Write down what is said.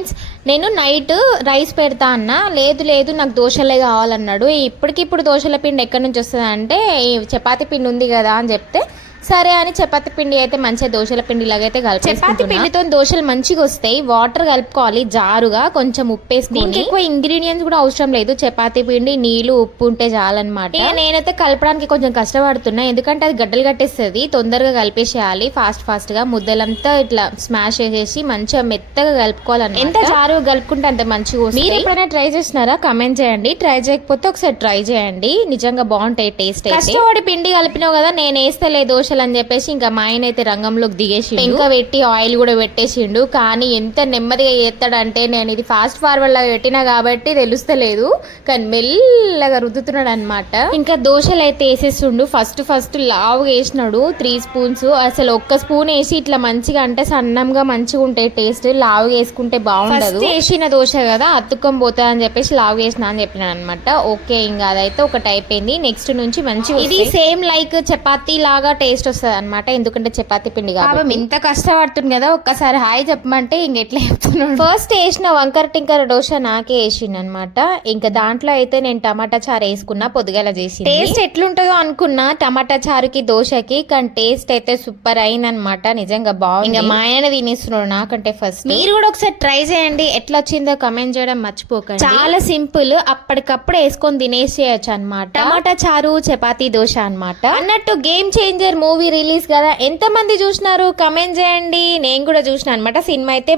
Friends, నేను night rice పెడతా అన్నా, లేదు లేదు నాకు దోశలే కావాలన్నాడు. ఇప్పటికిప్పుడు దోశల పిండి ఎక్కడి నుంచి వస్తుంది అంటే ఈ చపాతీ పిండి ఉంది కదా అని చెప్తే సరే అని చపాతీ పిండి అయితే మంచిగా దోశల పిండి లాగైతే కలిపి చపాతీ పిండితో దోశలు మంచిగా వస్తాయి. వాటర్ కలుపుకోవాలి జారుగా, కొంచెం ఉప్పు వేసుకొని. ఎక్కువ ఇంగ్రీడియంట్స్ కూడా అవసరం లేదు, చపాతీ పిండి, నీళ్లు, ఉప్పు ఉంటే చాలన్నమాట. నేనైతే కలపడానికి కొంచెం కష్టపడుతున్నా, ఎందుకంటే అది గడ్డలు కట్టేస్తుంది. తొందరగా కలిపేసేయాలి ఫాస్ట్ గా. ముద్దలంతా ఇట్లా స్మాష్ చేసేసి మంచిగా మెత్తగా కలుపుకోవాలన్నమాట. ఎంత జారుగా కలుపుకుంటే అంత మంచిగా వస్తుంది. మీరు ఎప్పుడైనా ట్రై చేస్తున్నారా? కమెంట్ చేయండి. ట్రై చేయకపోతే ఒకసారి ట్రై చేయండి, నిజంగా బాగుంటాయి టేస్ట్. కష్టపడి పిండి కలిపినావు కదా, నేను వేస్తలే దోశ అని చెప్పేసి ఇంకా మా ఆయన అయితే రంగంలోకి దిగేసిండు. ఇంకా పెట్టి ఆయిల్ కూడా పెట్టేసిండు. కానీ ఎంత నెమ్మదిగా చేస్తాడంటే, నేను ఇది ఫాస్ట్ ఫార్వర్డ్ లాగా పెట్టినా కాబట్టి తెలుస్తలేదు, కానీ మెల్లగా రుద్దుతున్నాడు అనమాట. ఇంకా దోశలు అయితే వేసేస్తుండు. ఫస్ట్ లావుగా వేసినాడు 3 స్పూన్స్. అసలు ఒక్క స్పూన్ వేసి ఇట్లా మంచిగా అంటే సన్నంగా మంచిగా ఉంటాయి టేస్ట్. లావుగా వేసుకుంటే బాగుండదు. వేసిన దోశ కదా అతుక్కొని పోతుంది అని చెప్పేసి లావుగా వేసిన అని చెప్పినాను అనమాట. ఓకే, ఇంకా అదైతే ఒకటి అయిపోయింది. నెక్స్ట్ నుంచి మంచిగా ఇది సేమ్ లైక్ చపాతీ లాగా టేస్ట్ వస్తుంది అనమాట, ఎందుకంటే చపాతీ పిండి కాబట్టి. ఇంత కష్టపడుతుంది కదా, ఒక్కసారి హాయ్ చెప్పమంటే ఇంకెట్లా చెప్తున్నాడు. ఫస్ట్ వేసిన వంకర టింకర దోశ నాకే వేసింది అనమాట. ఇంకా దాంట్లో అయితే నేను టమాటా చారు వేసుకున్నా, పొద్దుగల చేసి. టేస్ట్ ఎట్లుంటుందో అనుకున్నా టమాటా చారుకి దోశకి, కానీ టేస్ట్ అయితే సూపర్ అయిందనమాట, నిజంగా బాగుంది. ఇంకా మా ఆయన తినేస్తున్నాడు నాకంటే ఫస్ట్. మీరు కూడా ఒకసారి ట్రై చేయండి, ఎట్లా వచ్చిందో కమెంట్ చేయడం మర్చిపోకండి. చాలా సింపుల్, అప్పటికప్పుడు వేసుకొని తినేసేయచ్చు అనమాట. టమాటా చారు చపాతీ దోశ అనమాట. అన్నట్టు గేమ్ చేంజర్ మూవీ రిలీజ్ కదా, ఎంత మంది చూసినారు కమెంట్ చేయండి. నేను కూడా చూసిన అనమాట. సినిమా అయితే